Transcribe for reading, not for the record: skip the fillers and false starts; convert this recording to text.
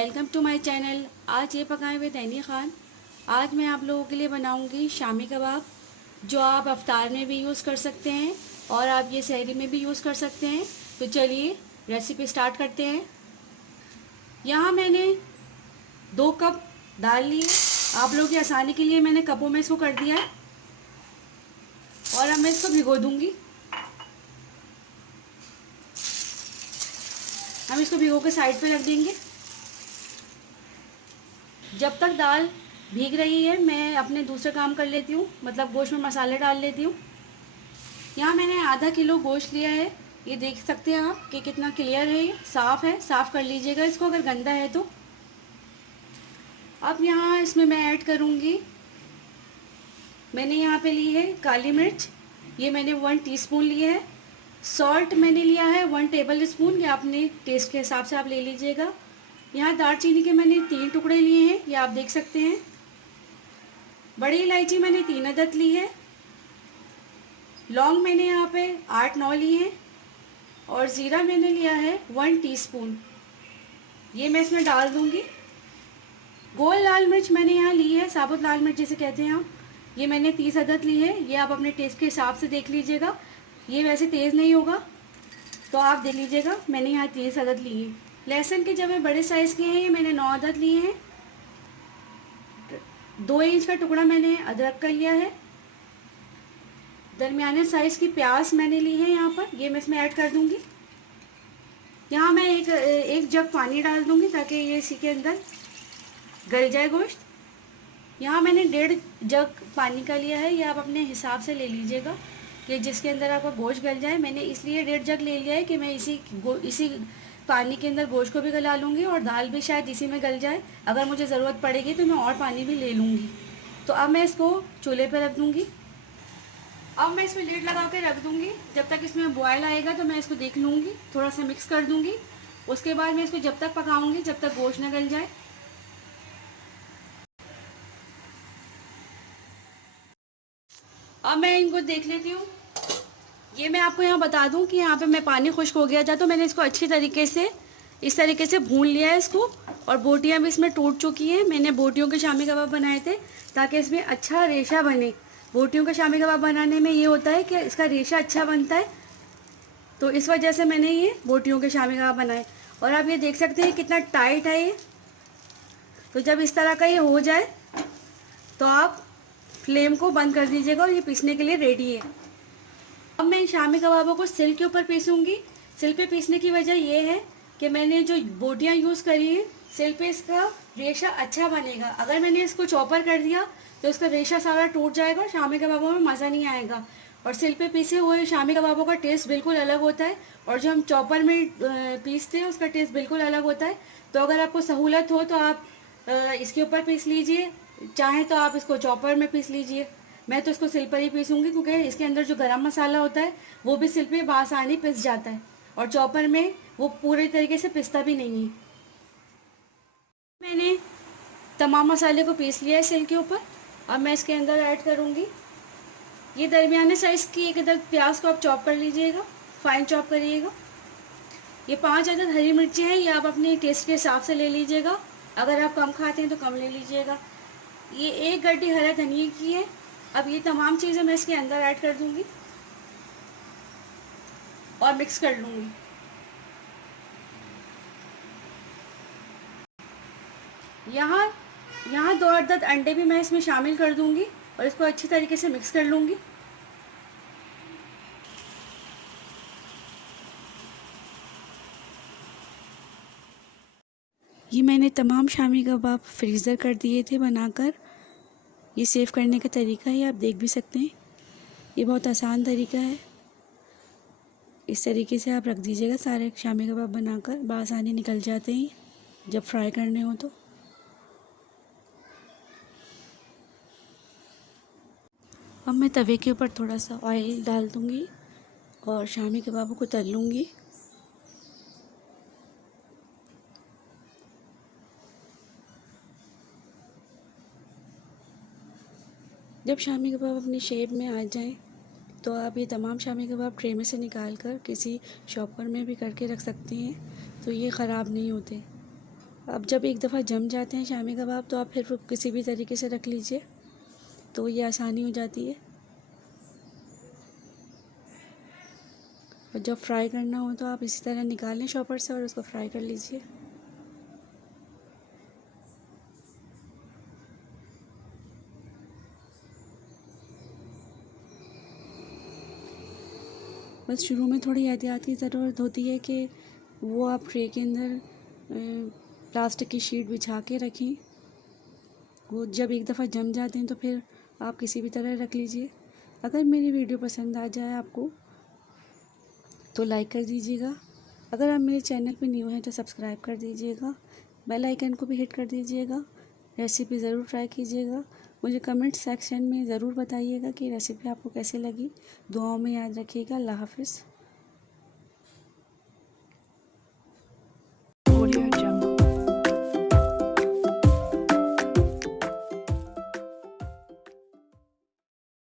Welcome to my channel. आज ये पकाएं विद एनी खान। आज मैं आप लोगों के लिए बनाऊंगी शामी कबाब, जो आप अफ्तार में भी यूज़ कर सकते हैं और आप ये सहरी में भी यूज़ कर सकते हैं। तो चलिए रेसिपी स्टार्ट करते हैं। यहाँ मैंने 2 कप दाल लिए। आप लोगों की आसानी के लिए मैंने कपों में इसको कर दिया है और अब मैं इसको भिगो दूँगी। हम इसको भिगो के साइड पे रख देंगे। जब तक दाल भीग रही है मैं अपने दूसरे काम कर लेती हूँ, मतलब गोश्त में मसाले डाल लेती हूँ। यहाँ मैंने आधा किलो गोश्त लिया है। ये देख सकते हैं आप कि कितना क्लियर है, ये साफ़ है। साफ़ कर लीजिएगा इसको अगर गंदा है तो। अब यहाँ इसमें मैं ऐड करूँगी, मैंने यहाँ पे ली है काली मिर्च, ये मैंने 1 टीस्पून लिया है। सॉल्ट मैंने लिया है 1 टेबल स्पून, या अपने टेस्ट के हिसाब से आप ले लीजिएगा। यहाँ दालचीनी के मैंने 3 टुकड़े लिए हैं, ये आप देख सकते हैं। बड़ी इलायची मैंने 3 अदद ली है। लौंग मैंने यहाँ पे 8-9 लिए हैं और ज़ीरा मैंने लिया है 1 टीस्पून, ये मैं इसमें डाल दूँगी। गोल लाल मिर्च मैंने यहाँ ली है, साबुत लाल मिर्च जिसे कहते हैं हम, ये मैंने 30 अदद ली है। ये आप अपने टेस्ट के हिसाब से देख लीजिएगा। ये वैसे तेज़ नहीं होगा तो आप देख लीजिएगा। मैंने यहाँ 30 अदद ली है। लहसुन के जब बड़े साइज़ के हैं ये मैंने 9 अदद लिए हैं। 2 इंच का टुकड़ा मैंने अदरक का लिया है। दरमियाने साइज़ की प्याज मैंने ली है यहाँ पर, ये मैं इसमें ऐड कर दूँगी। यहाँ मैं एक जग पानी डाल दूँगी ताकि ये इसी के अंदर गल जाए गोश्त। यहाँ मैंने 1.5 जग पानी का लिया है, ये आप अपने हिसाब से ले लीजिएगा कि जिसके अंदर आपका गोश्त गल जाए। मैंने इसलिए 1.5 जग ले लिया है कि मैं इसी पानी के अंदर गोश्त को भी गला लूँगी और दाल भी शायद इसी में गल जाए। अगर मुझे ज़रूरत पड़ेगी तो मैं और पानी भी ले लूँगी। तो अब मैं इसको चूल्हे पर रख दूँगी। अब मैं इसमें लीड लगा के रख दूँगी। जब तक इसमें बॉयल आएगा तो मैं इसको देख लूँगी, थोड़ा सा मिक्स कर दूँगी। उसके बाद मैं इसको जब तक पकाऊँगी जब तक गोश्त न गल जाए। अब मैं इनको देख लेती हूँ। ये मैं आपको यहाँ बता दूँ कि यहाँ पे मैं पानी खुश्क हो गया था तो मैंने इसको अच्छी तरीके से इस तरीके से भून लिया है इसको, और बोटियाँ भी इसमें टूट चुकी हैं। मैंने बोटियों के शामी कबाब बनाए थे ताकि इसमें अच्छा रेशा बने। बोटियों का शामी कबाब बनाने में ये होता है कि इसका रेशा अच्छा बनता है, तो इस वजह से मैंने ये बोटियों के शामी कबाब बनाए। और आप ये देख सकते हैं कितना टाइट है ये। तो जब इस तरह का ये हो जाए तो आप फ्लेम को बंद कर दीजिएगा और ये पीसने के लिए रेडी है। अब मैं इन शामी कबाबों को सिल के ऊपर पीसूँगी। सिल पे पीसने की वजह ये है कि मैंने जो बोटियाँ यूज़ करी हैं, सिल पे इसका रेशा अच्छा बनेगा। अगर मैंने इसको चॉपर कर दिया तो इसका रेशा सारा टूट जाएगा और शामी कबाबों में मज़ा नहीं आएगा। और सिल पे पीसे हुए शामी कबाबों का टेस्ट बिल्कुल अलग होता है और जो हम चॉपर में पीसते हैं उसका टेस्ट बिल्कुल अलग होता है। तो अगर आपको सहूलत हो तो आप इसके ऊपर पीस लीजिए, चाहें तो आप इसको चॉपर में पीस लीजिए। मैं तो इसको सिल पर ही पीसूँगी क्योंकि इसके अंदर जो गरम मसाला होता है वो भी सिल पे बआसानी पिस जाता है और चॉपर में वो पूरे तरीके से पिसता भी नहीं है। मैंने तमाम मसाले को पीस लिया है सिल के ऊपर। अब मैं इसके अंदर ऐड करूँगी, ये दरमियाने साइज़ की एक अदद प्याज को आप चॉप कर लीजिएगा, फाइन चॉप करिएगा। ये 5 अदद हरी मिर्ची हैं, ये आप अपने टेस्ट के हिसाब से ले लीजिएगा। अगर आप कम खाते हैं तो कम ले लीजिएगा। ये 1 गड्डी हरा धनिया की है। अब ये तमाम चीज़ें मैं इसके अंदर ऐड कर दूँगी और मिक्स कर लूँगी। यहाँ यहाँ 2 अदद अंडे भी मैं इसमें शामिल कर दूँगी और इसको अच्छी तरीके से मिक्स कर लूँगी। ये मैंने तमाम शामी कबाब फ्रीज़र कर दिए थे बनाकर। ये सेव करने का तरीका है, आप देख भी सकते हैं। ये बहुत आसान तरीका है। इस तरीके से आप रख दीजिएगा सारे शामी कबाब बनाकर, बआसानी निकल जाते हैं जब फ्राई करने हो तो। अब मैं तवे के ऊपर थोड़ा सा ऑयल डाल दूँगी और शामी कबाबों को तल लूँगी। जब शामी कबाब अपनी शेप में आ जाएं तो आप ये तमाम शामी कबाब ट्रे में से निकाल कर किसी शॉपर में भी करके रख सकते हैं, तो ये ख़राब नहीं होते। अब जब एक दफ़ा जम जाते हैं शामी कबाब तो आप फिर किसी भी तरीके से रख लीजिए, तो ये आसानी हो जाती है। और जब फ्राई करना हो तो आप इसी तरह निकाल लें शॉपर से और उसको फ्राई कर लीजिए। बस शुरू में थोड़ी एहतियात की ज़रूरत होती है कि वो आप ट्रे के अंदर प्लास्टिक की शीट बिछा के रखें। वो जब एक दफ़ा जम जाते हैं तो फिर आप किसी भी तरह रख लीजिए। अगर मेरी वीडियो पसंद आ जाए आपको तो लाइक कर दीजिएगा। अगर आप मेरे चैनल पे न्यू हैं तो सब्सक्राइब कर दीजिएगा। बेल आइकन को भी हिट कर दीजिएगा। रेसिपी ज़रूर ट्राई कीजिएगा। मुझे कमेंट सेक्शन में ज़रूर बताइएगा कि रेसिपी आपको कैसी लगी। दुआओं में याद रखिएगा। अल्लाह हाफ़िज़।